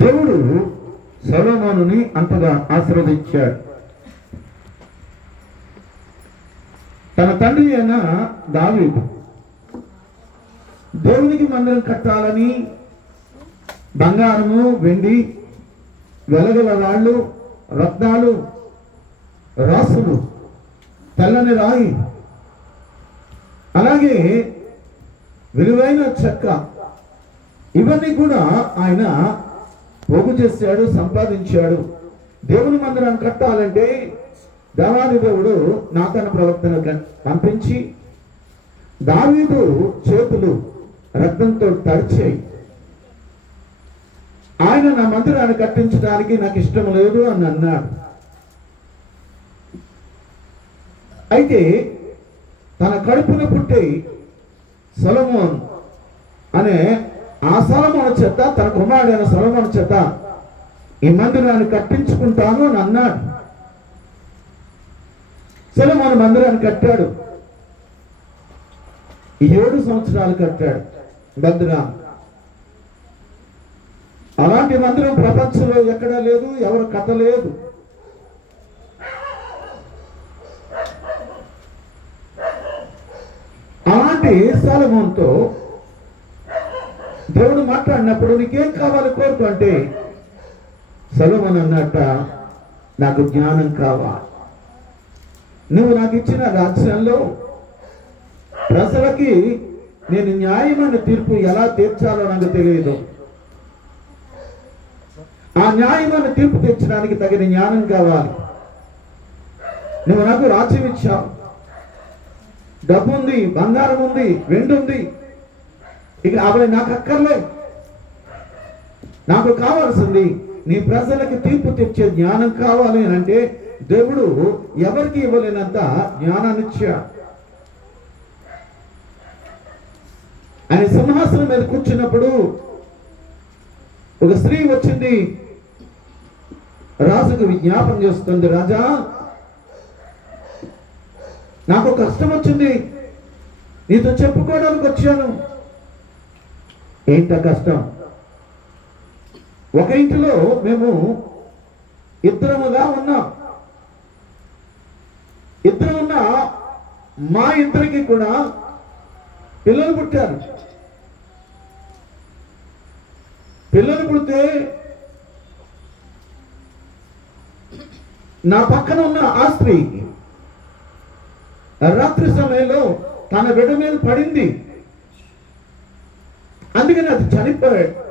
దేవుడు సొలొమోనుని అంతగా ఆశీర్వదించాడు. తన తండ్రి అయిన దావీదు దేవునికి మందిరం కట్టాలని బంగారము, వెండి, వెలగల రాళ్ళు, రత్నాలు, రాసులు, తెల్లని రాయి, అలాగే విలువైన చెక్క, ఇవన్నీ కూడా ఆయన పోగు చేశాడు, సంపాదించాడు. దేవుని మందిరాన్ని కట్టాలంటే దేవాది దేవుడు నాతాను ప్రవక్తను పంపించి దావీదు చేతులు రక్తంతో తడిచాయి. ఆయన నా మందిరాన్ని కట్టించడానికి నాకు ఇష్టం లేదు అని అన్నాడు. అయితే తన కడుపున పుట్టి సొలొమోన్ అనే ఆ సొలొమోను చేత, తన కుమారుడైన సొలొమోను చేత ఈ మందిరాన్ని కట్టించుకుంటాను అని అన్నాడు. సొలొమోను మందిరాన్ని కట్టాడు. 7 సంవత్సరాలు కట్టాడు మందిరం. అలాంటి మందిరం ప్రపంచంలో ఎక్కడా లేదు, ఎవరు కట్టలేదు. అలాంటి సొలొమోనుతో దేవుడు మాట్లాడినప్పుడు నీకేం కావాలి కోరుకు అంటే సొలొమోను అన్నట్ట, నాకు జ్ఞానం కావాలి. నువ్వు నాకు ఇచ్చిన రాజ్యంలో ప్రజలకి నేను న్యాయమైన తీర్పు ఎలా తీర్చాలో నాకు తెలియదు. ఆ న్యాయమైన తీర్పు తెచ్చడానికి తగిన జ్ఞానం కావాలి. నువ్వు నాకు రాజ్యం ఇచ్చావు, డబ్బు ఉంది, బంగారం ఉంది, వెండి ఉంది, ఇక అవి నాకు అక్కర్లే. నాకు కావాల్సింది నీ ప్రజలకి తీర్పు తెచ్చే జ్ఞానం కావాలి అని అంటే దేవుడు ఎవరికి ఇవ్వలేనంత జ్ఞానాన్ని ఇచ్చాడు. ఆయన సింహాసనం మీద కూర్చున్నప్పుడు ఒక స్త్రీ వచ్చింది, రాజుకు విజ్ఞాపన చేస్తుంది, రాజా నాకు కష్టం వచ్చింది, నీతో చెప్పుకోవడానికి వచ్చాను. ఏంట కష్టం? ఒక ఇంటిలో మేము ఇద్దరముగా ఉన్నాం. ఇద్దరు ఉన్న మా ఇద్దరికి కూడా పిల్లలు పుట్టారు. పిల్లలు పుడితే నా పక్కన ఉన్న ఆ స్త్రీ రాత్రి సమయంలో తన బిడ్డ మీద పడింది. అందుకని అది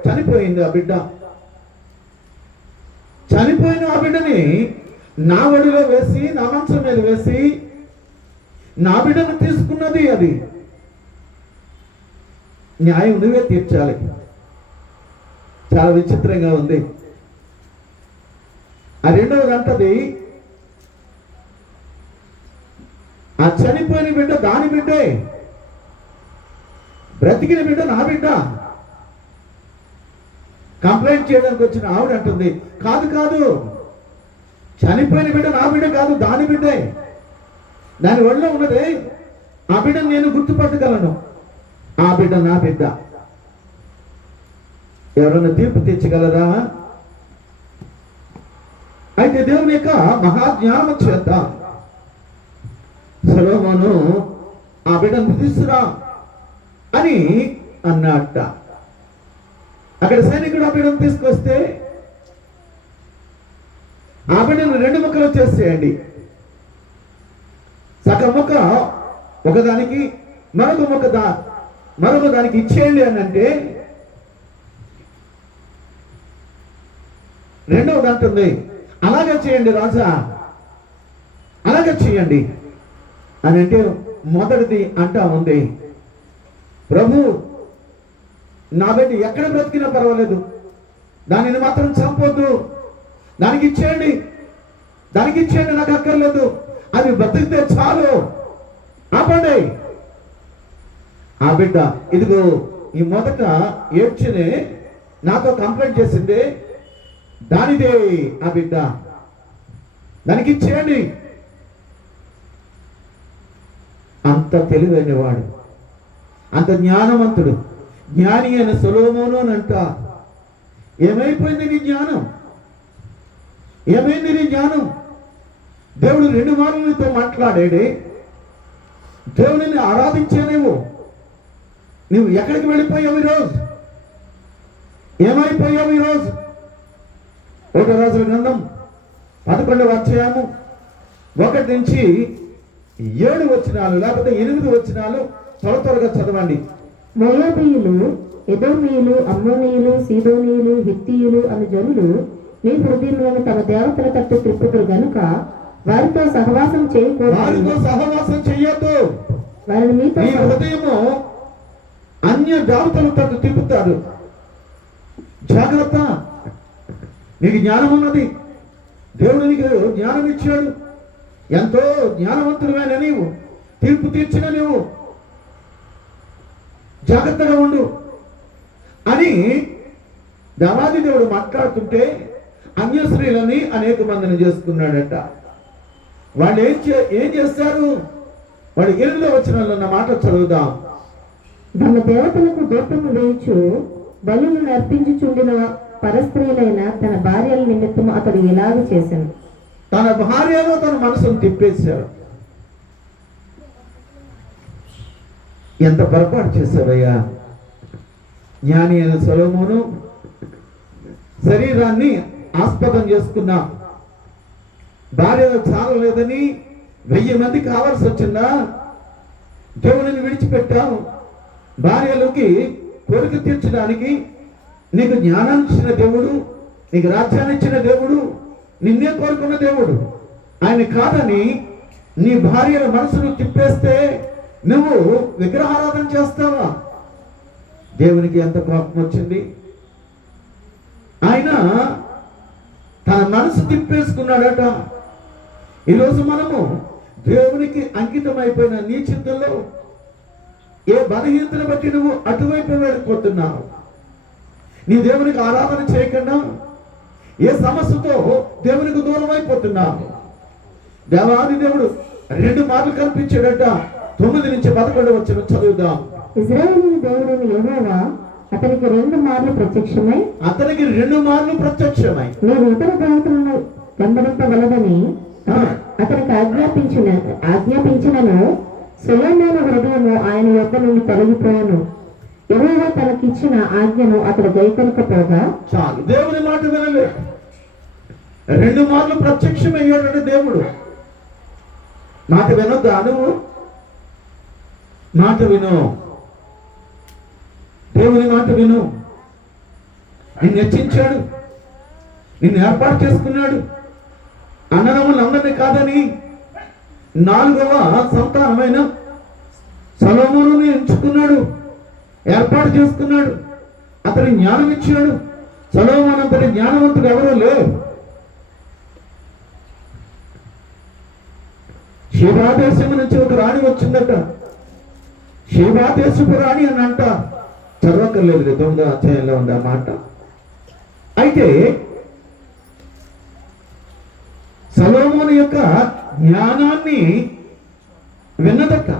చనిపోయింది. ఆ బిడ్డ చనిపోయిన ఆ బిడ్డని నా ఒడిలో వేసి, నా మంచం మీద వేసి నా బిడ్డను తీసుకున్నది. అది న్యాయం నువ్వే తీర్చాలి. చాలా విచిత్రంగా ఉంది. ఆ రెండవది అంటది, ఆ చనిపోయిన బిడ్డ దాని బిడ్డే, బ్రతికిన బిడ్డ నా బిడ్డ. కంప్లైంట్ చేయడానికి వచ్చిన ఆవిడ అంటుంది, కాదు కాదు, చనిపోయిన బిడ్డ నా బిడ్డ కాదు, దాని బిడ్డే. దాని ఒళ్ళో ఉన్నదే ఆ బిడ్డను నేను గుర్తుపట్టగలను, ఆ బిడ్డ నా బిడ్డ. ఎవరైనా తీర్పు తెచ్చగలరా? అయితే దేవుని యొక్క మహాజ్ఞానం చేత సొలొమోను ఆ బిడ్డను తీసురా అని అన్నట్ట. అక్కడ సైనికుడు ఆ బిడ్డను తీసుకొస్తే ఆ బిడ్డను 2 ముక్కలు చేసేయండి, సగం ముక్క ఒకదానికి, మరొక దానికి ఇచ్చేయండి అని అంటే, రెండవది అంటుంది, అలాగే చేయండి రాజా, అలాగే చేయండి అని అంటే, మొదటిది అంటా ఉంది, ప్రభు నా బిడ్డ ఎక్కడ బ్రతికినా పర్వాలేదు, దానిని మాత్రం చంపొద్దు, దానికి ఇచ్చేయండి, నాకు అక్కర్లేదు, అది బ్రతికితే చాలు, ఆపండి. ఆ బిడ్డ ఇదిగో ఈ మొదట ఏడ్చినే నాతో కంప్లైంట్ చేసింది, దానిదే ఆ బిడ్డ, దానికి ఇచ్చేయండి. అంత తెలివైన వాడు, అంత జ్ఞానవంతుడు, జ్ఞాని అయిన సొలొమోను అని అంట. ఏమైపోయింది నీ జ్ఞానం? ఏమైంది నీ జ్ఞానం? దేవుడు 2 మార్లు నీతో మాట్లాడాడే. దేవుడిని ఆరాధించే నువ్వు ఎక్కడికి వెళ్ళిపోయావు ఈరోజు? ఏమైపోయావు ఈరోజు? 1 రాజుల గ్రంథం 11వ అధ్యాయము 1 నుంచి 7 వచనాలు లేకపోతే 8 వచనాలు త్వరగా చదవండి. మోయాబీయులు, ఎదోమీయులు, అమ్మోనీయులు, సీదోనీయులు, హిత్తీయులు అను జనులు నీ హృదయంలో తమ దేవతల తట్టు త్రిప్పుదురు గనుక వారితో సహవాసం చేయకూడదు. సహవాసం చెయ్యొద్దు. వారిని మీతో నీ హృదయము అన్య దేవతల తట్టు తిప్పుతారు. జాగ్రత్త. నీకు జ్ఞానం ఉన్నది. దేవుడు నీకు జ్ఞానం ఇచ్చాడు. ఎంతో జ్ఞానవంతుడైన నీవు, తీర్పు తీర్చిన నీవు జాగ్రత్తగా ఉండు అని దేవాది దేవుడు మాట్లాడుతుంటే అన్య స్త్రీలని అనేక మందిని చేసుకున్నాడట. వాళ్ళు ఏం చేస్తారు? వాడు 8వ వచనంలో ఉన్న మాట చదువుదాం. తమ దేవతలకు దూపము వేయించు బలులు అర్పించుచుండిన పరస్త్రీలైన తన భార్యల నిమిత్తం అతడు ఇలాగ చేశాను. తన భార్యలో తన మనసును తిప్పేశాడు. ఎంత పొరపాటు చేశావయ్యా! జ్ఞాని అయిన సొలొమోను శరీరాన్ని ఆస్పదం చేసుకున్న భార్యలు చాలలేదని 1000 మంది కావాల్సి వచ్చిందా? దేవుని విడిచిపెట్టావు. భార్యలకి కోరిక తీర్చడానికి నీకు జ్ఞానాన్ని ఇచ్చిన దేవుడు, నీకు రాజ్యాన్ని ఇచ్చిన దేవుడు, నిన్నే కోరుకున్న దేవుడు. ఆయన కాదని నీ భార్యల మనసును తిప్పేస్తే నువ్వు విగ్రహారాధన చేస్తావా? దేవునికి ఎంత కోపం వచ్చింది! ఆయన తన మనసు తిప్పేసుకున్నాడట. ఈరోజు మనము దేవునికి అంకితం అయిపోయిన నీ చింతల్లో ఏ బలహీనతను బట్టి నువ్వు అటువైపు వెళ్ళిపోతున్నావు. నీ దేవునికి ఆరాధన చేయకుండా ఏ సమస్యతో దేవునికి దూరం అయిపోతున్నావు. దేవాది దేవుడు 2 మార్లు కల్పించాడట. 9 నుంచి 11 వచ్చిన చదువుదాం. ఇశ్రాయేలు దేవుడైన యెహోవా అతనికి 2 మార్లు ప్రత్యక్షమై నేను ఇతర దేవతలను వెంబడింపగలదని అతనికి ఆజ్ఞాపించినను సొలొమోను హృదయము ఆయన యొద్ద నుండి తొలగిపోయాను. యెహోవా తనకిచ్చిన ఆజ్ఞను అతడు గైకొనకపోగా చాలు. దేవుని మాట వినలే. 2 మార్లు ప్రత్యక్షమయ్యాడు దేవుడు. మాట వినొద్దా నువ్వు? మాట విను. దేవుని మాట విను. నిన్ను హెచ్చించాడు, నిన్ను ఏర్పాటు చేసుకున్నాడు. అన్నదమ్ములందరినీ కాదని 4వ సంతానమైన సొలొమోనుని ఎంచుకున్నాడు, ఏర్పాటు చేసుకున్నాడు. అతని జ్ఞానం ఇచ్చాడు. సొలొమోను అంతటి జ్ఞానవంతుడు ఎవరూ లేరు. శేబాదేశము నుంచి ఒక రాణి వచ్చిందట. శేబాదేశపు రాణి అని అంట. చదవక్కర్లేదు, 9వ అధ్యాయంలో ఉంది ఆ మాట. అయితే సొలొమోను యొక్క జ్ఞానాన్ని విన్నదట.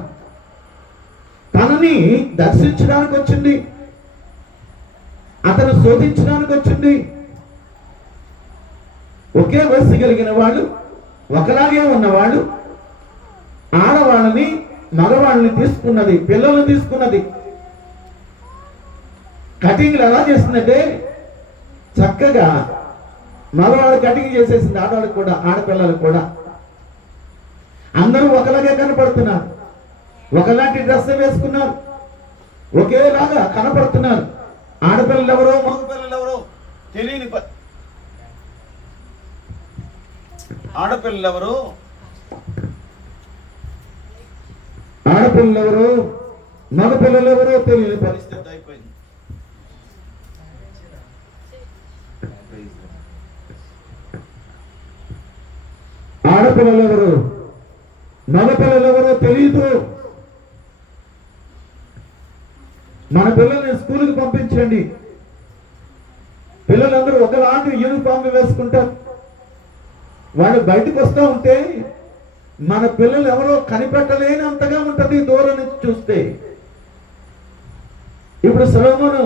తనని దర్శించడానికి వచ్చింది, అతను శోధించడానికి వచ్చింది. ఒకే వయసు కలిగిన వాళ్ళు, ఒకలాగే ఉన్నవాళ్ళు, ఆడవాళ్ళని మగవాళ్ళని తీసుకున్నది, పిల్లల్ని తీసుకున్నది. కటింగ్లు ఎలా చేసిందంటే చక్కగా మగవాళ్ళు కటింగ్ చేసేసింది, ఆడవాళ్ళకి కూడా, ఆడపిల్లలకు కూడా. అందరూ ఒకలాగే కనపడుతున్నారు, ఒకలాంటి డ్రెస్ వేసుకున్నారు, ఒకేలాగా కనపడుతున్నారు. ఆడపిల్లలు ఎవరో మగపిల్లలు ఎవరో తెలియని ఆడపిల్లలు ఎవరో మగపిల్లలు ఎవరో తెలియని పరిస్థితి అయిపోయింది. ఆడపిల్లలు ఎవరు, మగపిల్లలు ఎవరో తెలియదు. మన పిల్లల్ని స్కూల్కి పంపించండి, పిల్లలందరూ ఒకలాంటి యూనిఫామ్ వేసుకుంటారు. వాళ్ళు బయటకు వస్తూ ఉంటే మన పిల్లలు ఎవరో కనిపెట్టలేనంతగా ఉంటది దూరం నుంచి చూస్తే. ఇప్పుడు సొలొమోను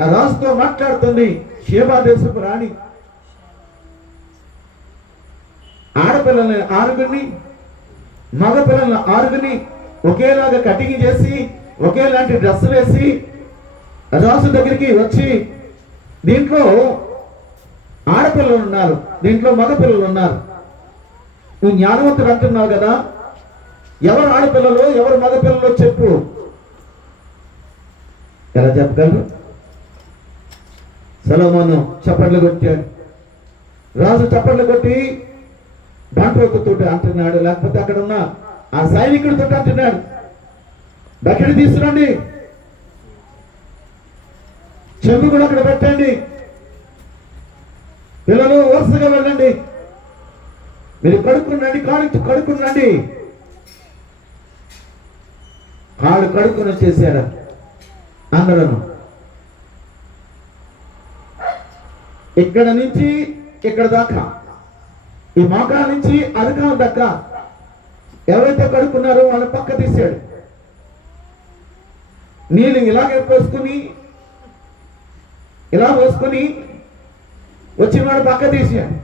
ఆ రాజుతో మాట్లాడుతుంది షేబా దేశపు రాణి. ఆడపిల్లల్ని 6 మగ పిల్లల్ని 6 ఒకేలాగా కటింగ్ చేసి ఒకేలాంటి డ్రెస్ వేసి రాజు దగ్గరికి వచ్చి, దీంట్లో ఆడపిల్లలు ఉన్నారు, దీంట్లో మగ పిల్లలు ఉన్నారు, నువ్వు జ్ఞానవంతుడు అంటున్నావు కదా, ఎవరు ఆడపిల్లలు ఎవరు మగ పిల్లలు చెప్పు. ఎలా చెప్పగలరు? సొలొమోను చప్పట్లు కొట్టాడు. రాజు చప్పట్లు కొట్టి బంట్రోతుతో అంటున్నాడు, లేకపోతే అక్కడ ఉన్న ఆ సైనికుడితో అంటున్నాడు, బకెట్ తీసుకురండి, చెంబు కూడా అక్కడ పెట్టండి, పిల్లలు వరుసగా వెళ్ళండి, మీరు కడుక్కునండి, కడుక్కునండి. కాడు కడుక్కుని వచ్చేసాడు అందరూ. ఇక్కడ నుంచి ఇక్కడ దాకా, ఈ మోకాల నుంచి అరకాల దాకా ఎవరైతే కడుక్కున్నారో వాళ్ళ పక్క తీసాడు. నీళ్ళు ఇలాగే పోసుకుని ఇలా పోసుకొని వచ్చిన వాడు పక్క తీసాడు.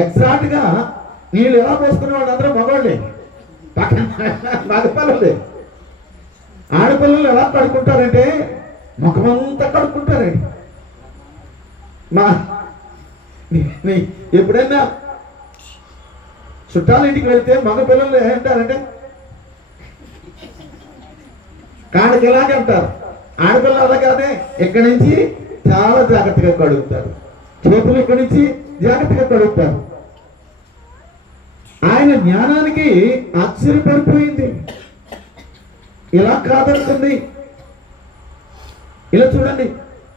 ఎగ్జాక్ట్ గా నీళ్ళు ఎలా పోసుకునే వాళ్ళు అందరూ మగవాళ్ళే, మగపిల్లలే. ఆడపిల్లలు ఎలా కడుక్కుంటారంటే ముఖమంతా కడుక్కుంటారండి. ఎప్పుడైనా చుట్టాల ఇంటికి వెళ్తే మగ పిల్లలు ఏంటారంటే కాడికి ఇలాగే అంటారు, ఆడపిల్లలు అలా కాదే ఇక్కడి నుంచి చాలా జాగ్రత్తగా కడుగుతారు, చేతులు ఇక్కడి నుంచి జాగ్రత్తగా కడుగుతారు. ఆయన జ్ఞానానికి ఆశ్చర్యపడిపోయింది. ఇలా కాదనుకుంది, ఇలా చూడండి,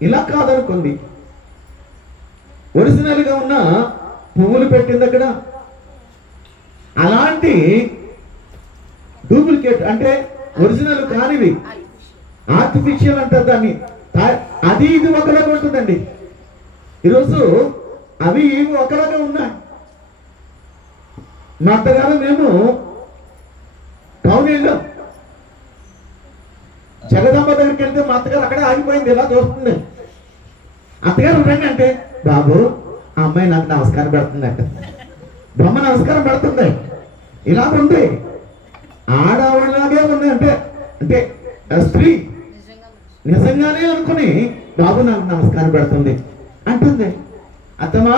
ఇలా కాదనుకుంది. ఒరిజినల్ గా ఉన్న పువ్వులు పెట్టింది అక్కడ, అలాంటి డూప్లికేట్ అంటే ఒరిజినల్ కానివి, ఆర్టిఫిషియల్ అంటారు దాన్ని, అది ఇది ఒకలాగా ఉంటుందండి. ఈరోజు అవి ఇవి ఒకలాగా ఉన్నాయి. మా అత్తగారు మేము టౌన్ వెళ్ళాం, జగదమ్మ దగ్గరికి వెళ్తే మా అత్తగారు అక్కడే ఆగిపోయింది, ఇలా చూస్తుంది. అత్తగారు రండి అంటే, బాబు ఆ అమ్మాయి నాకు నమస్కారం పెడుతుంది అంట, బొమ్మ నమస్కారం పెడుతుంది, ఇలా ఉంది. ఆడవాళ్ళలాగే ఉంది అంటే అంటే స్త్రీ నిజంగానే అనుకుని బాబు నాకు నమస్కారం పెడుతుంది అంటుంది. అత్తమా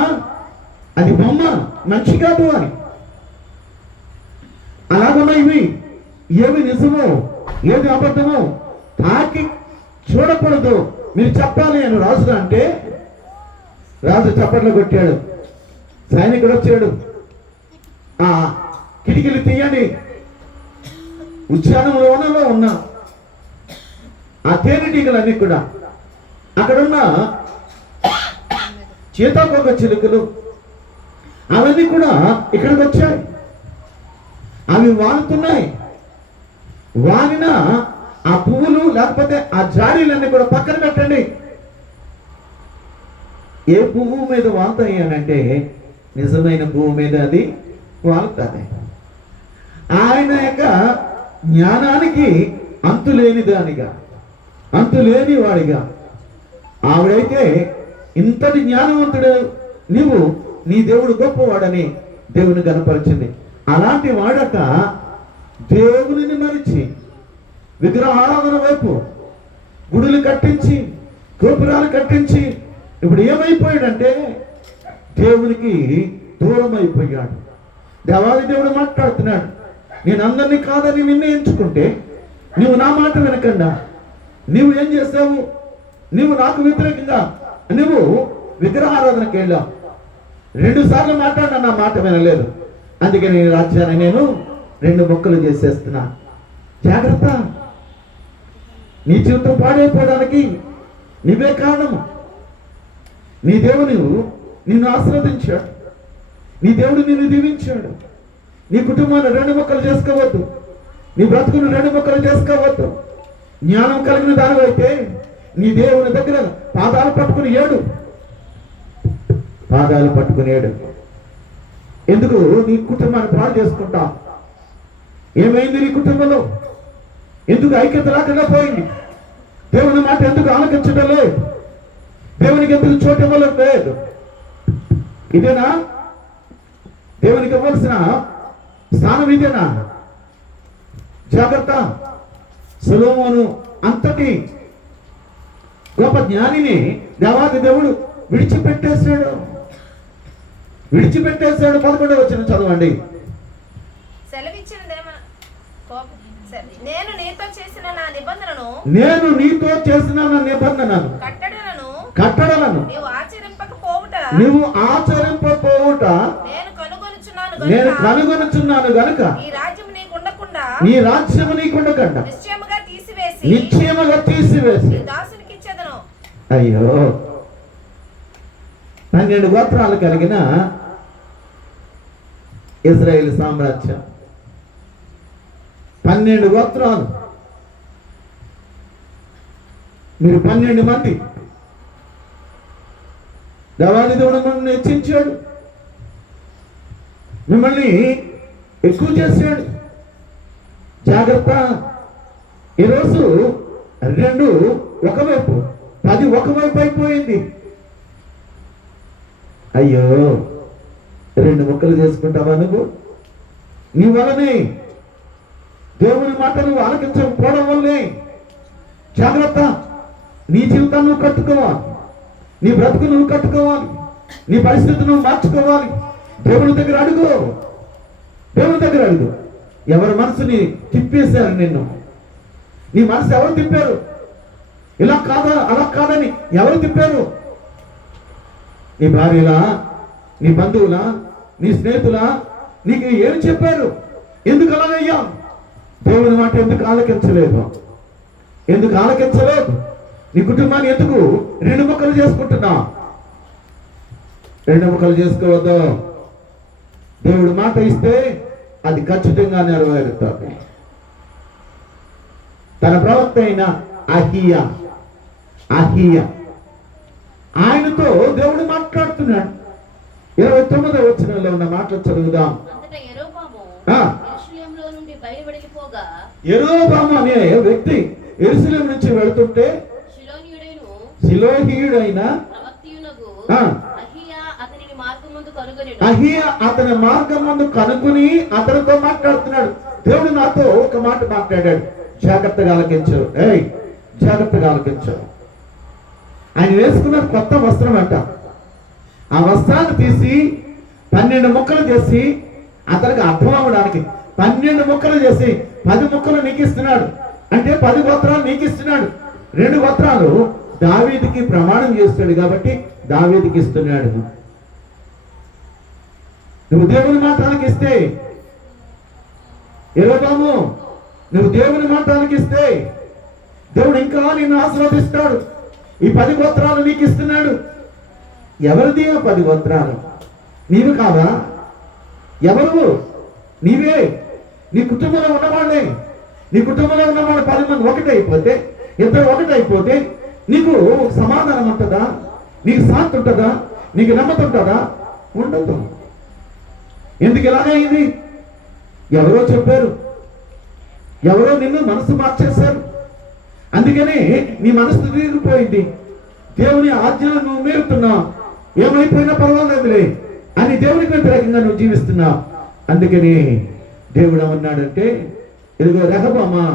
అది బొమ్మ, మనిషి కాదు అని. అలాగున్నా ఇవి ఏవి నిజమో ఏది అబద్ధమో తాకి చూడకూడదు, మీరు చెప్పాలి అని రాజు అంటే, రాజు చప్పట్లు కొట్టాడు. సైనికుడు వచ్చాడు, ఆ కిటికీలు తీయండి, ఉద్యానంలోనలో ఉన్న ఆ తేనెటీగలన్నీ కూడా, అక్కడున్న సీతాకోక చిలుకలు అవన్నీ కూడా ఇక్కడికి వచ్చాయి. అవి వాలుతున్నాయి. వాలిన ఆ పువ్వులు లేకపోతే ఆ జాడీలన్నీ కూడా పక్కన పెట్టండి. ఏ పువ్వు మీద వాలుతాయి అని అంటే నిజమైన పువ్వు మీద అది వాలుతుంది. ఆయన యొక్క జ్ఞానానికి అంతులేని దానిగా, అంతులేని వాడిగా, ఆవిడైతే ఇంతటి జ్ఞానవంతుడు నీవు, నీ దేవుడు గొప్పవాడని దేవుని గణపరిచింది. అలాంటి వాడక దేవుని మరిచి విగ్రహారాధన వైపు గుడులు కట్టించి గోపురాలు కట్టించి ఇప్పుడు ఏమైపోయాడంటే దేవునికి దూరం అయిపోయాడు. దేవాది దేవుడు మాట్లాడుతున్నాడు, నేను అందరినీ కాదని నిన్నే ఎంచుకుంటే నువ్వు నా మాట వినకుండా నువ్వు ఏం చేస్తావు, నువ్వు నాకు వ్యతిరేకంగా నువ్వు విగ్రహారాధనకి వెళ్ళావు. 2 సార్లు మాట్లాడినా నా మాట వినలేదు, అందుకే నేను రాజ్యాన్ని నేను 2 ముక్కలు చేసేస్తున్నా. జాగ్రత్త, నీ జీవితం పాడైపోవడానికి నీవే కారణము. నీ దేవుడు నిన్ను ఆశీర్వదించాడు, నీ దేవుడు నిన్ను దీవించాడు. నీ కుటుంబాన్ని 2 ముక్కలు చేసుకోవద్దు, నీ బ్రతుకును 2 ముక్కలు చేసుకోవద్దు. జ్ఞానం కలిగిన దానివైతే నీ దేవుని దగ్గర పాదాలు పట్టుకుని ఏడు, పాదాలు పట్టుకుని ఏడు. ఎందుకు నీ కుటుంబాన్ని పాడు చేసుకుంటావు? ఏమైంది నీ కుటుంబంలో? ఎందుకు ఐక్యత లేకుండా పోయింది? దేవుని మాట ఎందుకు ఆలకించడం లేదు? దేవునికి ఎందుకు చోటు ఇవ్వడం లేదు? ఇదేనా దేవునికి ఇవ్వాల్సిన స్థానం? ఇదేనా? జాగ్రత్త. సొలొమోను అంతటి గొప్ప జ్ఞానిని దేవాది దేవుడు విడిచిపెట్టేశాడు. 11వ వచనం చదవండి. నేను నీతో చేసిన నా నిబంధనను కట్టడలను నువ్వు ఆచరింపకపోవుట నేను కనుగొనుచున్నాను గనుక నీ రాజ్యము నీకుండకుండా నిశ్చయముగా తీసివేసి దాసునికి ఇచ్చేదను. అయ్యో, 12 గోత్రాలు కలిగిన ఇశ్రాయేలు సామ్రాజ్యం, 12 గోత్రాలు, మీరు 12 మంది. దేవాది దేవుడు మిమ్మల్ని హెచ్చించాడు, మిమ్మల్ని ఎక్కువ చేశాడు. జాగ్రత్త. ఈరోజు 2 ఒకవైపు, 10 ఒకవైపు అయిపోయింది. అయ్యో, 2 ముక్కలు చేసుకుంటావా నువ్వు? నీ వల్లనే, దేవుని మాట నువ్వు ఆలకించకపోవడం వల్లే. జాగ్రత్త. నీ జీవితాన్ని నువ్వు కట్టుకోవాలి, నీ బ్రతుకు నువ్వు కట్టుకోవాలి, నీ పరిస్థితి నువ్వు మార్చుకోవాలి. దేవుని దగ్గర అడుగు, దేవుని దగ్గర అడుగు. ఎవరి మనసుని తిప్పేశారు నిన్ను? నీ మనసు ఎవరు తిప్పారు? ఇలా కాదా, అలా కాదని ఎవరు తిప్పారు? నీ భార్యలా, నీ బంధువులా, నీ స్నేహితులా నీకు ఏమి చెప్పారు? ఎందుకు అలాగయ్యా? దేవుని మాట ఎందుకు ఆలకించలేదు? ఎందుకు ఆలకించలేదు? నీ కుటుంబాన్ని ఎందుకు 2 ముక్కలు చేసుకుంటున్నా? 2 ముక్కలు చేసుకోవద్దు. దేవుడు మాట ఇస్తే అది ఖచ్చితంగా నెరవేరుతుంది. తన ప్రవక్త అయిన అహియా ఆయనతో దేవుడు మాట్లాడుతున్నాడు. 29వ వచనంలో ఉన్న మాటలు చదువుదాం. యెరోబాము అనే వ్యక్తి యెరూషలేము నుంచి వెళ్తుంటే షిలోహీయుడైన అహియా అతని మార్గం ముందు కనుగొని అతనితో మాట్లాడుతున్నాడు. దేవుడు నాతో ఒక మాట మాట్లాడాడు. జాగ్రత్తగా ఆలకించు. జాగ్రత్తగా ఆలకించు. ఆయన వేసుకున్న కొత్త వస్త్రం అంట. ఆ వస్త్రాన్ని తీసి 12 ముక్కలు చేసి అతనికి అర్థం అవ్వడానికి 12 ముక్కలు చేసి 10 ముక్కలు నీకు ఇస్తున్నాడు. అంటే 10 గోత్రాలు నీకు ఇస్తున్నాడు. 2 గోత్రాలు దావీదుకి ప్రమాణం చేస్తాడు కాబట్టి దావీదుకి ఇస్తున్నాడు. నువ్వు దేవుని మాట ఆలకిస్తే, యెరోబాము నువ్వు దేవుని మాట ఆలకిస్తే దేవుడు ఇంకా నిన్ను ఆశీర్వదిస్తాడు. ఈ 10 గోత్రాలు నీకు ఇస్తున్నాడు. ఎవరిది ఆ 10 గోత్రాలు? నీవు కావా? ఎవరు? నీవే. నీ కుటుంబంలో ఉన్నవాళ్ళే. నీ కుటుంబంలో ఉన్నవాళ్ళు 10 మంది ఒకటైపోతే, ఇద్దరు ఒకటైపోతే నీకు సమాధానం ఉంటుందా? నీకు శాంతి ఉంటుందా? నీకు నెమ్మది ఉంటుందా? ఉండదు. ఎందుకు ఇలాగైంది? ఎవరో చెప్పారు, ఎవరో నిన్ను మనసు మార్చేశారు. అందుకని నీ మనసు తిరిగిపోయింది. దేవుని ఆజ్ఞలు నువ్వు మీరుతున్నావు. ఏమైపోయినా పర్వాలేదులే అని దేవునికి వ్యతిరేకంగా నువ్వు జీవిస్తున్నావు. అందుకని దేవుడు ఏమన్నాడంటే, ఇదిగో రెహబామా,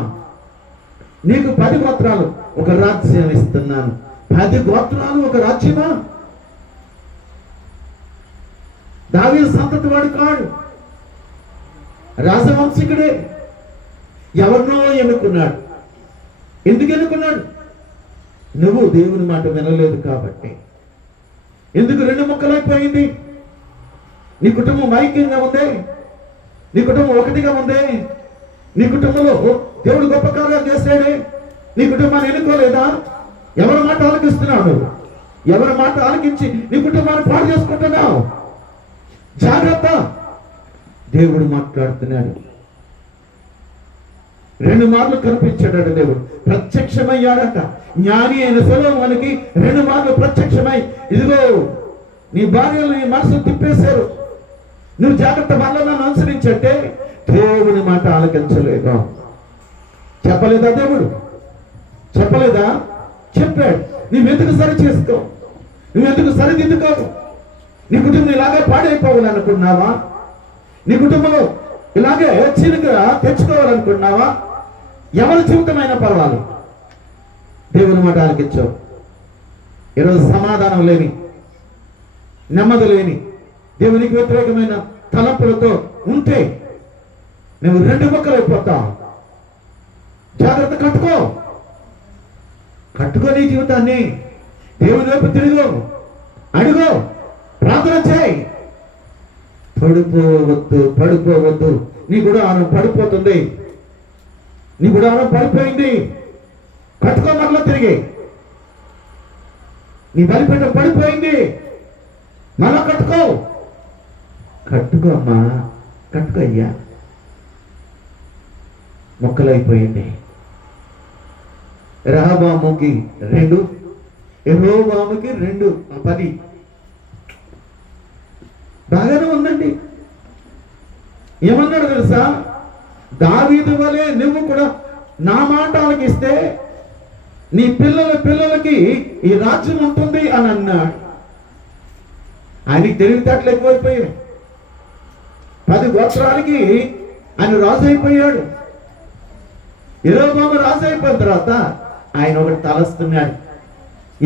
నీకు 10 గోత్రాలు ఒక రాజ్యం ఇస్తున్నాను. 10 గోత్రాలు ఒక రాజ్యమా? దావీదు సంతతి వాడు కాడు, రాజవంశికుడే. ఎవరినో ఎన్నుకున్నాడు. ఎందుకు ఎన్నుకున్నాడు? నువ్వు దేవుని మాట వినలేదు కాబట్టి. ఎందుకు 2 ముక్కలైపోయింది? నీ కుటుంబం ఐక్యంగా ఉంది, నీ కుటుంబం ఒకటిగా ఉంది, నీ కుటుంబంలో దేవుడు గొప్ప కార్యాలు చేస్తాడే. నీ కుటుంబాన్ని ఎన్నుకోలేదా? ఎవరి మాట ఆలకిస్తున్నావు? ఎవరి మాట ఆలకించి నీ కుటుంబాన్ని పాడు చేసుకుంటున్నావు? జాగ్రత్త. దేవుడు మాట్లాడుతున్నాడు. 2 మార్లు కనిపించాడు దేవుడు, ప్రత్యక్షమయ్యాడట. జ్ఞాని అయిన సొలొమోనుకి 2 మార్లు ప్రత్యక్షమై, ఇదిగో నీ భార్యలు నీ మనసు తిప్పేశారు, నువ్వు జాగ్రత్త, వాళ్ళను అనుసరించంటే దేవుని మాట ఆలకించలేదు. చెప్పలేదా దేవుడు? చెప్పలేదా? చెప్పాడు. నువ్వెందుకు సరి చేసుకో, నువ్వెందుకు సరిదిద్దుకో? నీ కుటుంబం ఇలాగే పాడైపోవాలనుకున్నావా? నీ కుటుంబంలో ఇలాగే చిలుక తెచ్చుకోవాలనుకున్నావా? ఎవరి జీవితమైనా పర్వాలేదు, దేవుని మాట ఆలకించావు. ఈరోజు సమాధానం లేని, నెమ్మది లేని, దేవునికి వ్యతిరేకమైన తలంపులతో ఉంటే నువ్వు రెండు ముక్కలైపోతావు. జాగ్రత్త, కట్టుకో నీ జీవితాన్ని. దేవుని వైపు తిరుగు, అడుగు, ప్రార్థన చేయి. పడిపోవద్దు. నీ గుడారం పడిపోతుంది, నీ గుడారం పడిపోయింది. కట్టుకో, మరలా తిరిగి. నీ బలిపీఠం పడిపోయింది, మళ్ళా కట్టుకో అమ్మా, కట్టుకో అయ్యా. మొక్కలైపోయింది. రెహబాముకి 2, యెహోవాముకి 2, 10. బాగానే ఉందండి. ఏమన్నాడు తెలుసా? దావీదు వలె నువ్వు కూడా నా మాట ఆలకిస్తే నీ పిల్లలకి ఈ రాజ్యం ఉంటుంది అని అన్నాడు. ఆయనకి తెలివితేటలు ఎక్కువైపోయాయి. 10 గోత్రాలకి ఆయన రాజు అయిపోయాడు. యెహోవాము రాజు అయిపోయిన తర్వాత ఆయన ఒకటి తలస్తున్నాడు.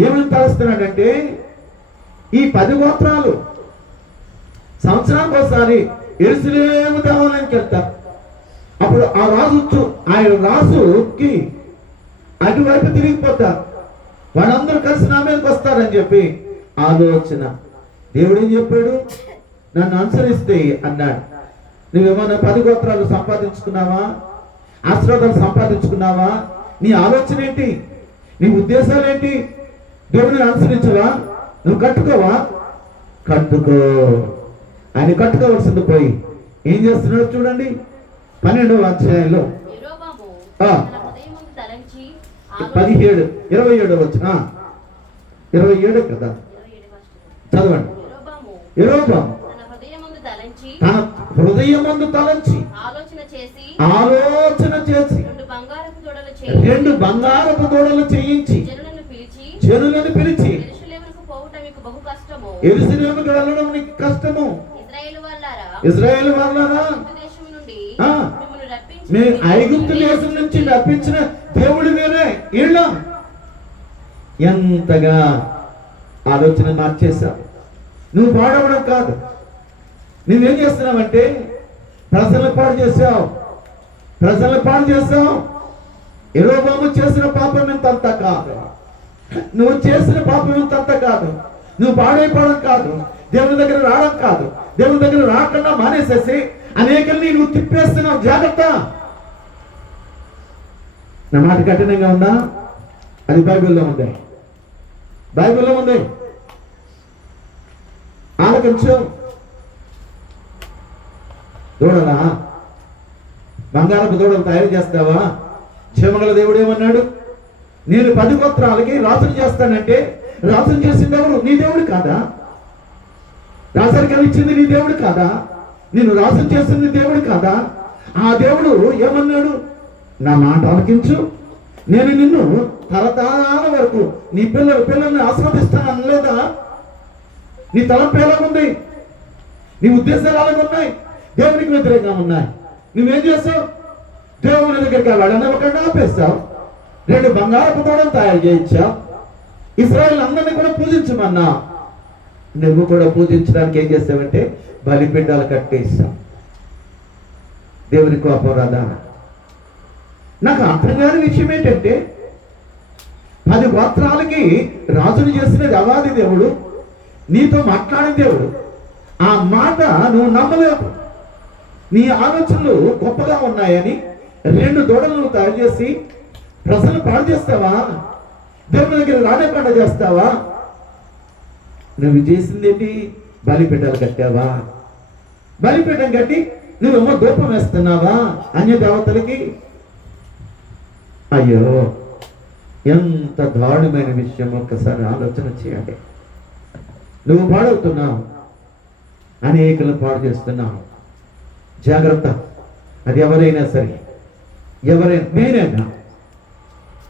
ఏమని తలస్తున్నాడంటే, ఈ 10 గోత్రాలు సంవత్సరానికి ఒకసారి యెరూషలేము దేవాలయానికి వెళ్తారు. అప్పుడు ఆ ఆయన రాజుకి అటువైపు తిరిగిపోతారు. వాళ్ళందరూ కలిసి నా మీదకి వస్తారని చెప్పి ఆలోచన. దేవుడు ఏం చెప్పాడు? నన్ను అనుసరిస్తే అన్నాడు. నువ్వేమన్నా 10 గోత్రాలు సంపాదించుకున్నావా? ఆశీర్వాదాలు సంపాదించుకున్నావా? నీ ఆలోచన ఏంటి? నీ ఉద్దేశాలు ఏంటి? దేవుడిని అనుసరించవా? నువ్వు కట్టుకోవా? కట్టుకో. ఆయన కట్టుకోవాల్సింది పోయి ఏం చేస్తున్నాడు చూడండి. 12వ అధ్యాయంలో 17, 27 వచ్చిన 27 కదా, చదవండి. యెరొబాము తన హృదయమందు తలంచి ఆలోచన చేసి 2 బంగారపు దూడలు చేయించి జనులను పిలిచి యెరూషలేముకు వెళ్ళడం నీకు కష్టము. ఇశ్రాయేలు వాళ్ళారా, మీ ఐగుప్తు దేశం నుంచి రప్పించిన దేవుడు వేరే. వీళ్ళ ఎంతగా ఆలోచన మార్చేశావు. నువ్వు పాడవడం కాదు, నువ్వేం చేస్తున్నావంటే ప్రజలను పాడు చేశావు. యెరొబాము చేసిన పాపం ఇంతంత కాదు, నువ్వు చేసిన పాపం ఇంతంత కాదు. నువ్వు పాడైపోవడం కాదు, దేవుని దగ్గర రావడం కాదు, దేవుని దగ్గర రాకుండా మానేసేసి అనేకల్ని నువ్వు తిప్పేస్తున్నావు. జాగ్రత్త. నా మాట కఠినంగా ఉందా? అది బైబిల్లో ఉంది. ఆలకించు. దూడలా, బంగారపు దూడలు తయారు చేస్తావా? క్షేమగల దేవుడు ఏమన్నాడు? నేను 10 గోత్రాలకి రాజును చేస్తానంటే రాజును చేసింది ఎవరు? నీ దేవుడు కాదా? రాజరికాలు ఇచ్చింది నీ దేవుడు కాదా? నేను రాజును చేసింది దేవుడు కాదా? ఆ దేవుడు ఏమన్నాడు? నా మాట ఆలకించు, నేను నిన్ను తరతరాల వరకు నీ పిల్లల్ని ఆస్వాదిస్తాను అనలేదా? నీ తలంపు ఎలాగుంది? నీ ఉద్దేశాలు ఎలాగున్నాయి? దేవునికి వ్యతిరేకంగా ఉన్నాయి. నువ్వేం చేస్తావు? దేవుని దగ్గరికి వెళ్ళనివ్వకుండా ఆపేస్తావు. 2 బంగారపు దూడలు తయారు చేయించావు. ఇశ్రాయేలు అందరినీ కూడా పూజించమన్నా. నువ్వు కూడా పూజించడానికి ఏం చేస్తావంటే బలిపీఠాలు కట్టేస్తావు. దేవుని కోపం రాదా? నాకు అర్థం కాని విషయం ఏంటంటే 10 గోత్రాలకి రాజును చేసిన దేవాది దేవుడు, నీతో మాట్లాడిన దేవుడు. ఆ మాట నువ్వు నమ్మలేవు. నీ ఆలోచనలు గొప్పగా ఉన్నాయని 2 దూడలను తయారు చేసి ప్రజలు పాడు చేస్తావా? దేవుని దగ్గర రానివ్వకుండా చేస్తావా? నువ్వు చేసిందేంటి? బలిపీఠాలు కట్టావా? బలిపీఠం కట్టి నువ్వేమో ధూపం వేస్తున్నావా అన్య దేవతలకి? అయ్యో, ఎంత దారుణమైన విషయం! ఒక్కసారి ఆలోచన చేయాలి. నువ్వు పాడవుతున్నావు, అనేకలను పాడు చేస్తున్నావు. జాగ్రత్త. అది ఎవరైనా సరే, నేనైనా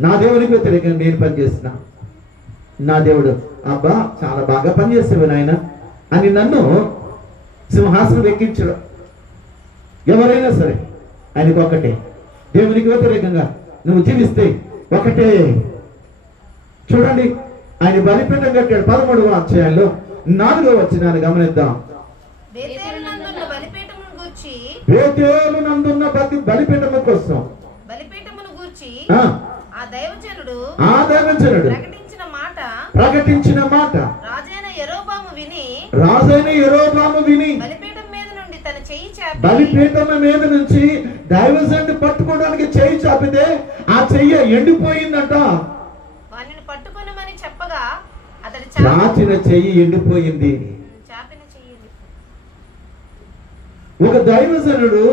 నా దేవునికి వ్యతిరేకంగా నేను పనిచేసిన నా దేవుడు అబ్బా చాలా బాగా పనిచేసేవి నాయన అని నన్ను సింహాసనం ఎక్కించడం. ఎవరైనా సరే ఆయనకు ఒకటే, దేవునికి వ్యతిరేకంగా నువ్వు జీవిస్తే ఒకటే. చూడండి, ఆయన బలిపీఠం కట్టాడు. 13వ అధ్యాయంలో 4వ వచనాన్ని గమనిద్దాం. బేతేలు నందున్న బలిపీఠమును గూర్చి బేతేలు నందున్న బలిపీఠము కోసం బలిపీఠమును గూర్చి ఆ ఆ దైవజనుడు ప్రకటించిన మాట రాజైన యెరోబాము విని బలిపీఠం మీద నుండి తన చెయ్యి చాపి బలిపీఠం మీద నుంచి దైవజనుడు పట్టుకోవడానికి చెయ్యి చాపితే ఆ చెయ్యి ఎండిపోయిందంట. వానిని పట్టుకొనమని చెప్పగా అతడు చాచిన చెయ్యి ఎండిపోయింది. చాపిన చెయ్యి. ఒక దైవజనుడు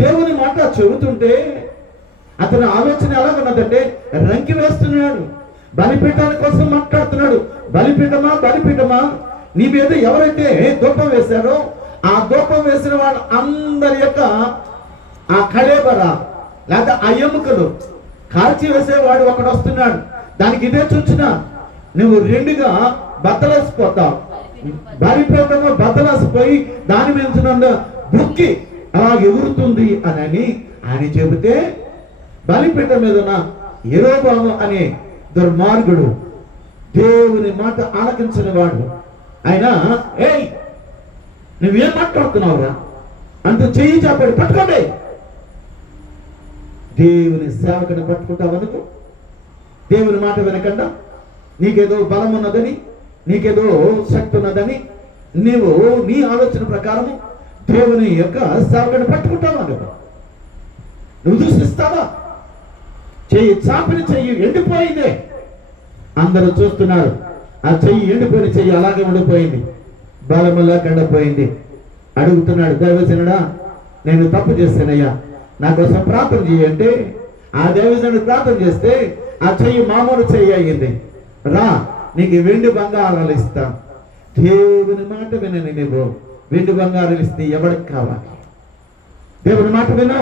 దేవుని మాట చెబుతుంటే అతని ఆలోచన ఎలా ఉన్నదంటే రంకి వేస్తున్నాడు. బలిపీఠాల కోసం మాట్లాడుతున్నాడు. బలిపీఠమా బలిపీఠమా, నీ మీద ఎవరైతే ధూపం వేశారో ఆ ధూపం వేసిన వాళ్ళు అందరి యొక్క ఆ కళేబర లేదా ఆ ఎముకలు కాల్చి వేసేవాడు ఒకడు వస్తున్నాడు. దానికి ఇదే చూచిన నువ్వు రెండుగా బద్దలేసిపోతావు. బలిపీఠము బద్దలేసిపోయి దాని మీద బుక్కి అలా ఎగురుతుంది అని ఆయన చెబితే బలిపీఠం మీద ఉన్న యెరోబాము అనే దుర్మార్గుడు, దేవుని మాట ఆలకించిన వాడు, ఆయన ఏయ్ నువ్వేం మాట్లాడుతున్నావురా అంటూ చెయ్యి చాపాడు. పట్టుకోండి. దేవుని సేవకుని పట్టుకుంటావు అనుకో. దేవుని మాట వినకుండా నీకేదో బలం ఉన్నదని, నీకేదో శక్తి ఉన్నదని నీవు నీ ఆలోచన ప్రకారము దేవుని యొక్క సేవకుని పట్టుకుంటావు అనుకో. నువ్వు దూషిస్తావా? చెయ్యి చాపిన చెయ్యి ఎండిపోయింది. అందరూ చూస్తున్నారు. ఆ చెయ్యి ఎండిపోయిన చెయ్యి అలాగే ఉండిపోయింది, బలము లేకుండా పోయింది. అడుగుతున్నాడు, దైవజనుడా నేను తప్పు చేశానయ్యా, నా కోసం ప్రార్థన చేయంటే ఆ దైవజనుడు ప్రార్థన చేస్తే ఆ చెయ్యి మామూలు చెయ్యి అయ్యింది. రా నీకు వెండి బంగారాలు ఇస్తా. దేవుని మాట వినని నువ్వు వెండి బంగారాలు ఇస్తే ఎవరికి కావాలి? దేవుని మాట విను,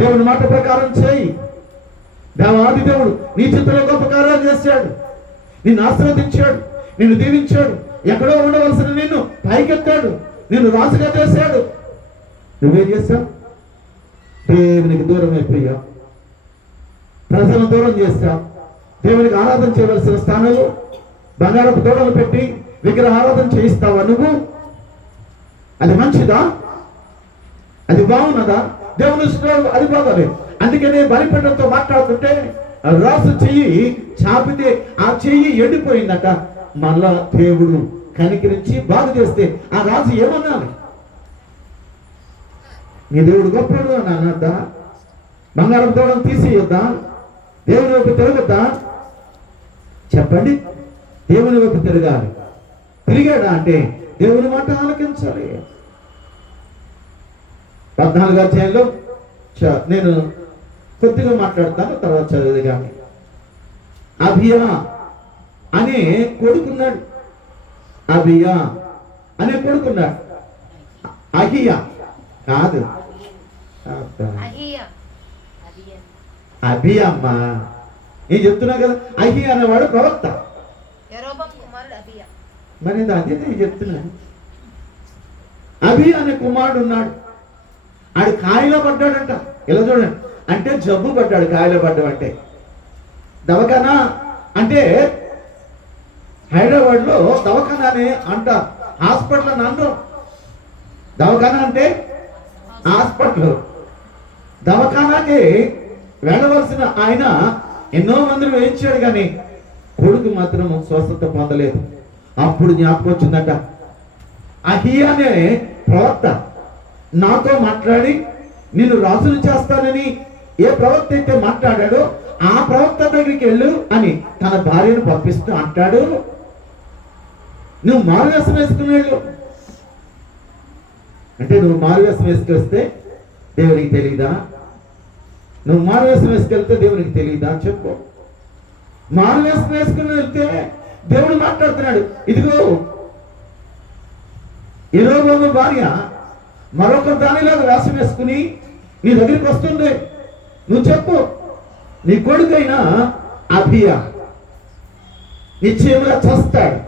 దేవుని మాట ప్రకారం చేయి. దేవాది దేవుడు నీ చిత్తంలో గొప్ప కార్యాలు చేశాడు, నిన్ను ఆశీర్వదించాడు, నిన్ను దీవించాడు, ఎక్కడో ఉండవలసిన నిన్ను పైకెత్తాడు, నిన్ను రాజుగా చేశాడు. నువ్వేం చేశావు? దేవునికి దూరం అయిపోయావు, ప్రజలను దూరం చేశావు. దేవునికి ఆరాధన చేయవలసిన స్థానంలో బంగారపు దూడలు పెట్టి విగ్రహ ఆరాధన చేయిస్తావా నువ్వు? అది మంచిదా? అది బాగున్నదా? దేవుని అది బాగోలేదు. అందుకనే బలిపీఠంతో మాట్లాడుతుంటే రాసు చెయ్యి చాపితే ఆ చెయ్యి ఎండిపోయిందట. మళ్ళా దేవుడు కనికరించి బాగు చేస్తే ఆ రాజు ఏమన్నాను? నీ దేవుడు గొప్పడు అని అనద్దా? బంగారం దూడను తీసేయొద్దా? దేవుని వైపు తిరగద్దా? చెప్పండి. దేవుని వైపు తిరగాలి. తిరిగాడా అంటే దేవుని మాట ఆలకించాలి. 14వ అధ్యాయంలో నేను కొద్దిగా మాట్లాడతాను, తర్వాత చదివేది. కానీ అభియా అనే కొడుకున్నాడు. అభియా అనే కొడుకున్నాడు. అహియా కాదు, అభియా అమ్మా. నేను చెప్తున్నా కదా, అహియా అనేవాడు ప్రవక్త. మరి అదే నేను చెప్తున్నా. అభి అనే కుమారుడు ఉన్నాడు. ఆడు కాయలో పడ్డాడంట. ఇలా చూడండి, అంటే జబ్బు పడ్డాడు. కాయలో పడ్డం అంటే దవాఖానా అంటే హైదరాబాద్ లో దవాఖానా అని అంట, హాస్పిటల్ అని అనరు. దవాఖానా అంటే హాస్పిటల్. దవాఖానాకి వెళ్ళవలసిన ఆయన ఎన్నో మందిని వేయించాడు, కానీ కొడుకు మాత్రం స్వస్థత పొందలేదు. అప్పుడు జ్ఞాపకం వచ్చిందట, అహియా అనే ప్రవక్త నాతో మాట్లాడి నేను రాజును చేస్తానని ఏ ప్రవక్త అయితే మాట్లాడాడో ఆ ప్రవక్త దగ్గరికి వెళ్ళు అని తన భార్యను పంపిస్తూ అంటాడు. నువ్వు మారువేషం వేసుకున్నాడు అంటే నువ్వు మారువేషం వేసుకొస్తే దేవునికి తెలియదా? నువ్వు మారువేషం వేసుకెళ్తే దేవునికి తెలియదా? చెప్పు. మారువేషం వేసుకుని వెళ్తే దేవుడు మాట్లాడుతున్నాడు. ఇదిగో యెరోబాము భార్య మరొక దానిలాగా వేషం వేసుకుని నీ దగ్గరికి వస్తుంది, నువ్వు చెప్పు. నీ కొడుకైన అభియా నిశ్చయముగా చస్తాడు.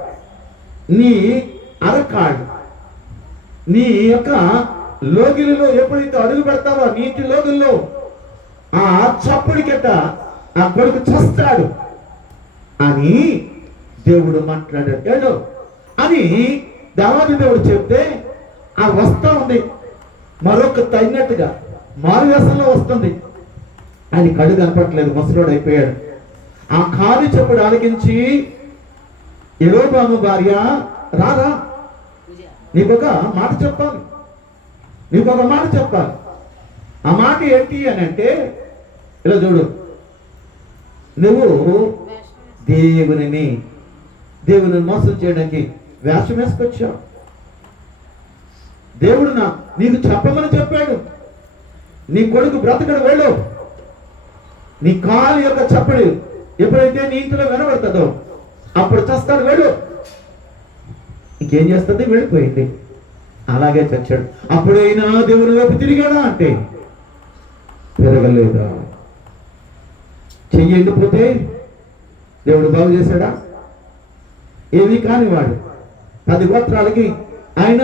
నీ అరకాడు నీ యొక్క లోగిలిలో ఎప్పుడైతే అడుగు పెడతావో నీటి లోగిల్లో ఆ చప్పుడికెట ఆ కొడుకు చస్తాడు అని దేవుడు మాట్లాడాడు అని దావీదు దేవుడు చెప్తే ఆ వస్తా ఉంది మరొక తగినట్టుగా మారువేషంలో వస్తుంది. ఆయన కళ్ళు కనపడట్లేదు, ముసలోడు అయిపోయాడు. ఆ కాలు చెప్పుడు ఆలకించి యెరోబాము భార్య రారా, నీకొక మాట చెప్పాలి, నీకొక మాట చెప్పాలి. ఆ మాట ఏంటి అని అంటే, ఇలా చూడు, నువ్వు దేవుని మోసం చేయడానికి వేషం వేసుకొచ్చావు. దేవుడు నీకు చెప్పమని చెప్పాడు, నీ కొడుకు బ్రతకడు, వెళ్ళు. నీ కాలు యొక్క చప్పడి ఎప్పుడైతే నీ ఇంట్లో వినబడుతుందో అప్పుడు చస్తాడు, వెళ్ళు. ఇంకేం చేస్తుంది, వెళ్ళిపోయింది. అలాగే చచ్చాడు. అప్పుడైనా దేవుని వైపు తిరిగాడా అంటే తిరగలేదా? చెయ్యి ఎండిపోతే దేవుడు బాగు చేశాడా? ఏమీ కానివాడు 10 గోత్రాలకి ఆయన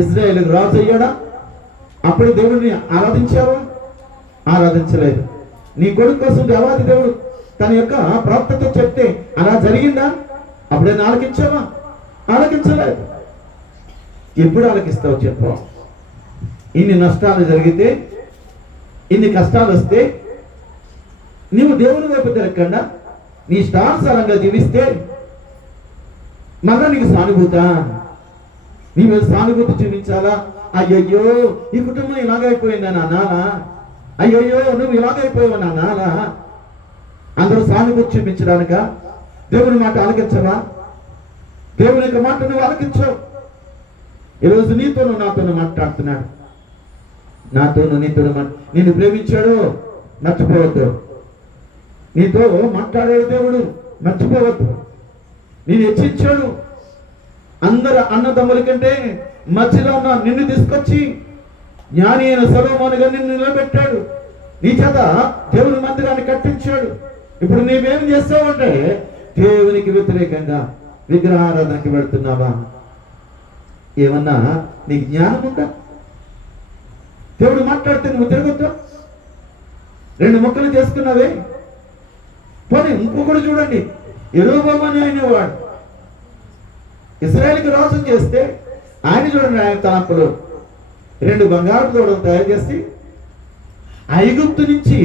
ఇశ్రాయేలుకు రాజు అయ్యాడా? అప్పుడు దేవుడిని ఆరాధించావా? ఆరాధించలేదు. నీ కొడుకు కోసం దేవాది దేవుడు తన యొక్క ప్రవక్తతో చెప్తే అలా జరిగిందా? అప్పుడైనా ఆలకించావా? ఆలకించలేదు. ఎప్పుడు ఆలకిస్తావు చెప్పు? ఇన్ని నష్టాలు జరిగితే, ఇన్ని కష్టాలు వస్తే నీవు దేవుని వైపు తిరగకుండా నీ ఇష్టానుసారంగా జీవిస్తే మళ్ళా నీకు సానుభూత, నీ మీద సానుభూతి చూపించాలా? అయ్యయ్యో ఈ కుటుంబం ఇలాగైపోయిందని అనాలా? అయ్యయ్యో నువ్వు ఇలాగైపోయావని అనాలా? అందరూ సానుభూతి చూపించడానిక దేవుని మాట ఆలకించవా? దేవుని యొక్క మాట నువ్వు ఆలకించవు. ఈరోజు నీతోనూ నాతోనూ మాట్లాడుతున్నాడు. నాతోనూ నీతోనూ నిన్ను ప్రేమించాడు, మర్చిపోవద్దు. నీతో మాట్లాడాడు దేవుడు, మర్చిపోవద్దు. నేను హెచ్చించాడు. అందరు అన్నదమ్ముల కంటే మధ్యలో ఉన్న నిన్ను తీసుకొచ్చి జ్ఞాని అయిన సొలొమోనుగా నిన్ను నిలబెట్టాడు. నీ చేత దేవుని మందిరాన్ని కట్టించాడు. ఇప్పుడు నీవేం చేస్తావంటే దేవునికి వ్యతిరేకంగా విగ్రహారాధనకి వెళ్తున్నావా? ఏమన్నా నీకు జ్ఞానం ఉందా? దేవుడు మాట్లాడితే నువ్వు తిరగొద్దు. 2 ముక్కలు చేసుకున్నావే. పోనీ ఇంకొకడు చూడండి, యెరోబాము అని ఆయన వాడు ఇశ్రాయేలుకి రాజు చేస్తే ఆయన చూడండి, ఆయన తలంపులు 2 బంగారపు దూడలు తయారు చేసి ఐగుప్తు నుంచి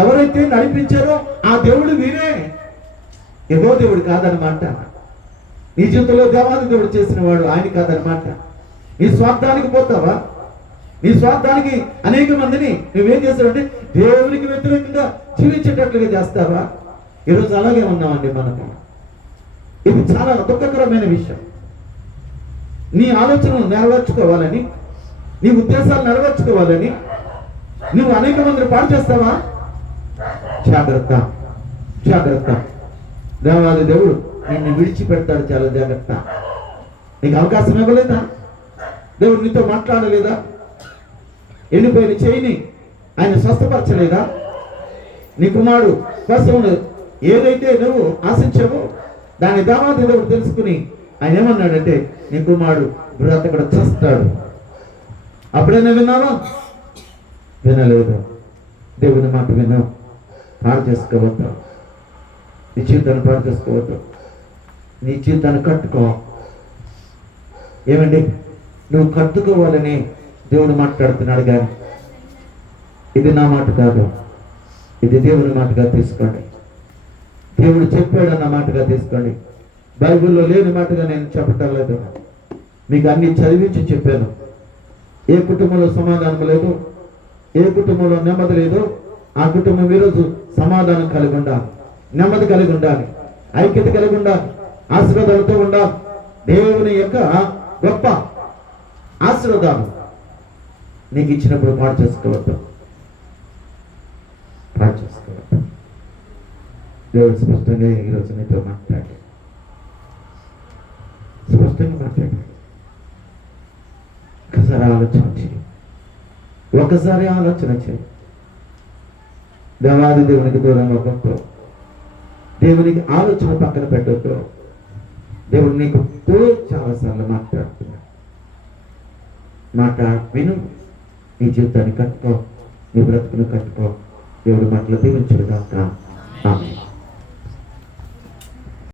ఎవరైతే నడిపించారో ఆ దేవుడు వీరే, ఏదో దేవుడు కాదనమాట. నీ జీవితంలో దేవాది దేవుడు చేసిన వాడు ఆయన కాదనమాట. నీ స్వార్థానికి పోతావా? నీ స్వార్థానికి అనేక మందిని నువ్వేం చేస్తావంటే దేవునికి వ్యతిరేకంగా జీవించేటట్లుగా చేస్తావా? ఈరోజు అలాగే ఉన్నామండి మనకు. ఇది చాలా దుఃఖకరమైన విషయం. నీ ఆలోచనలు నెరవేర్చుకోవాలని, నీ ఉద్దేశాలు నెరవేర్చుకోవాలని నువ్వు అనేక మందిని పాడు చేస్తావా? జాగ్రత్త, జాగ్రత్త. దేవాది దేవుడు నిన్ను విడిచిపెడతాడు, చాలా జాగ్రత్త. నీకు అవకాశం ఇవ్వలేదా? దేవుడు నీతో మాట్లాడలేదా? ఎండిపోయిన చేయిని ఆయన స్వస్థపరచలేదా? నీ కుమారుడు కోసం ఏదైతే నువ్వు ఆశించావో దాని దేవాది దేవుడు తెలుసుకుని ఆయన ఏమన్నాడంటే నీ కుమారుడు బ్రతకడు, చస్తాడు. అప్పుడైనా విన్నావా? వినలేదు. దేవుని మాట విన్నావు. పాడు చేసుకోవద్దు. నీ జీవితాన్ని పాడు చేసుకోవద్దు. నీ జీవితాన్ని కట్టుకో. ఏమండి, నువ్వు కట్టుకోవాలని దేవుడు మాట్లాడుతున్నాడు, కానీ ఇది నా మాట కాదు, ఇది దేవుని మాటగా తీసుకోండి. దేవుడు చెప్పాడన్న మాటగా తీసుకోండి. బైబిల్లో లేని మాటగా నేను చెప్పటం లేదు. మీకు అన్ని చదివించి చెప్పాను. ఏ కుటుంబంలో సమాధానం లేదు, ఏ కుటుంబంలో నెమ్మది లేదు, ఆ కుటుంబం ఈరోజు సమాధానం కలిగి ఉండాలి, నెమ్మది కలిగి ఉండాలి, ఐక్యత కలిగి ఉండాలి, ఆశీర్వాదాలతో ఉండాలి. దేవుని యొక్క గొప్ప ఆశీర్వాదాలు నీకు ఇచ్చినప్పుడు పాడు చేసుకోవద్దు, పాడు చేసుకోవద్దు. దేవుడు స్పష్టంగా ఈరోజు నీతో మాట్లాడి, స్పష్టంగా మాట్లాడి. ఒకసారి ఆలోచన చేయి, ఒకసారి ఆలోచన చేయి. దేవాది దేవునికి దూరంగా అవ్వద్దు. దేవునికి ఆలోచన పక్కన పెట్టొద్దు. దేవుడు నీకు చాలాసార్లు మాట్లాడుతున్నాడు. మాట విను, నీ జీవితాన్ని కట్టుకో, నీ బ్రతుకును కట్టుకో. దేవుడు మాటలు దీవించుగాక. ఆమేన్.